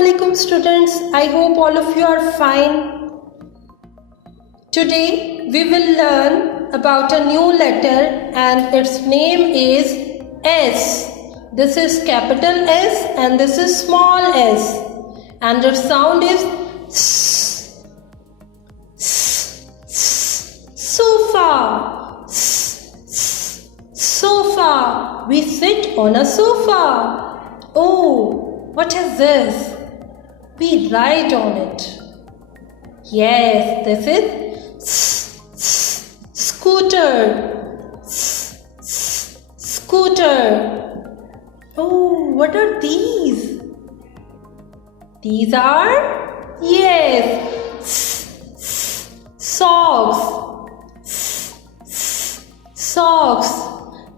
Assalamualaikum students. I hope all of you are fine. Today we will learn about a new letter and its name is S. This is capital S and this is small s and its sound is S. Sofa. Sofa. We sit on a sofa. Oh, what is this? We ride on it. Yes, this is scooter. Scooter. Oh, what are these? These are, yes, socks. Socks.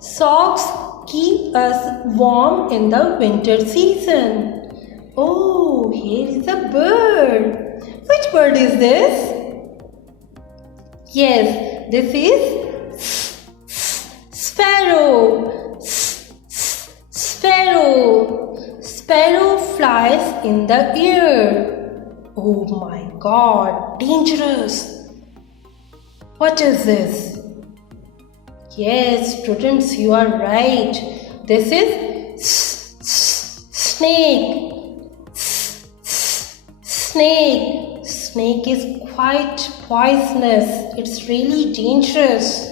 Socks keep us warm in the winter season. Oh, here is a bird. Which bird is this? Yes, this is sparrow. Sparrow. Sparrow flies in the air. Oh my God, dangerous. What is this? Yes, students, you are right. This is snake. Snake. Snake is quite poisonous. It's really dangerous.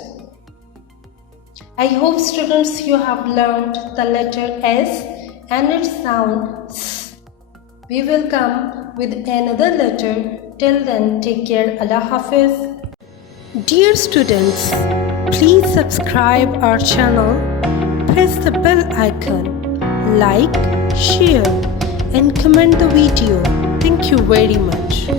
I hope students you have learned the letter S and its sound S. We will come with another letter. Till then, take care. Allah Hafiz. Dear students, please subscribe our channel, press the bell icon, like, share and comment the video. Thank you very much.